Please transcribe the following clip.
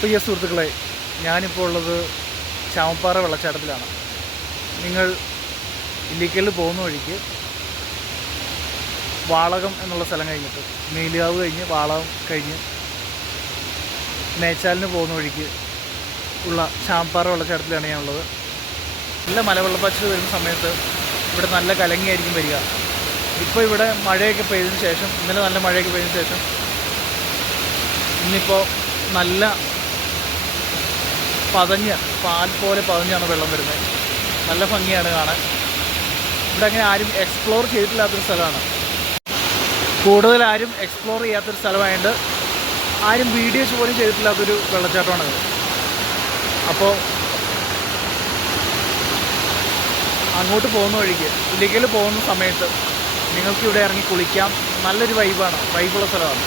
പ്രിയ സുഹൃത്തുക്കളെ ഞാനിപ്പോൾ ഉള്ളത് ചാമപ്പാറ വെള്ളച്ചാട്ടത്തിലാണ്. നിങ്ങൾ ഇല്ലിക്കലിൽ പോകുന്ന വഴിക്ക് വാളകം എന്നുള്ള സ്ഥലം കഴിഞ്ഞിട്ട് മേലുകാവ് കഴിഞ്ഞ് വാളകം കഴിഞ്ഞ് മേച്ചാലിന് പോകുന്ന വഴിക്ക് ഉള്ള ചാമപ്പാറ വെള്ളച്ചാട്ടത്തിലാണ് ഞാനുള്ളത്. നല്ല മലവെള്ളപ്പാച്ചിൽ വരുന്ന സമയത്ത് ഇവിടെ നല്ല കലങ്ങിയായിരിക്കും വരിക. ഇപ്പോൾ ഇവിടെ മഴയൊക്കെ പെയ്തതിന് ശേഷം ഇന്നലെ നല്ല മഴയൊക്കെ പെയ്തതിന് ശേഷം ഇന്നിപ്പോൾ നല്ല പതഞ്ഞ് പാൽ പോലെ പതഞ്ഞാണ് വെള്ളം വരുന്നത്. നല്ല ഭംഗിയാണ് കാണാൻ. ഇവിടെ അങ്ങനെ ആരും എക്സ്പ്ലോർ ചെയ്തിട്ടില്ലാത്തൊരു സ്ഥലമാണ്. കൂടുതൽ ആരും എക്സ്പ്ലോർ ചെയ്യാത്തൊരു സ്ഥലമായതുകൊണ്ട് ആരും വീഡിയോസ് പോലും ചെയ്തിട്ടില്ലാത്തൊരു വെള്ളച്ചാട്ടമാണിത് അപ്പോൾ അങ്ങോട്ട് പോകുന്ന വഴിക്ക് ഇല്ലെങ്കിൽ പോകുന്ന സമയത്ത് നിങ്ങൾക്ക് ഇവിടെ ഇറങ്ങി കുളിക്കാം. നല്ലൊരു വൈബാണ് വൈബുള്ള സ്ഥലമാണ്.